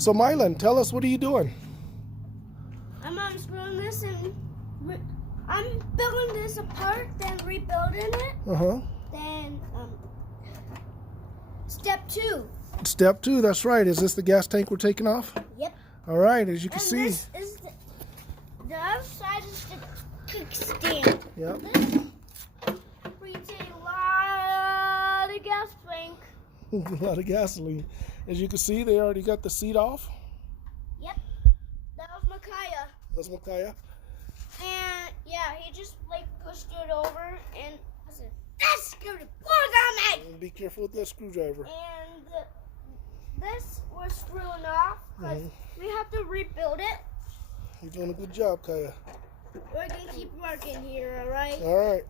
So Mylan, tell us, what are you doing? I'm unscrewing this and I'm building this apart, then rebuilding it. Then step 2. Step 2, that's right. Is this the gas tank we're taking off? Yep. All right, as you can And see. this is the other side is the kickstand. Yep. This breathes a lot of gas tank. A lot of gasoline. As you can see, they already got the seat off. Yep. That was Micaiah. That's Micaiah. And yeah, he just like pushed it over and I said, "That's screwed on me!" Be careful with that screwdriver. And this we're screwing off because we have to rebuild it. You're doing a good job, Kaya. We're gonna keep working here, alright? All right.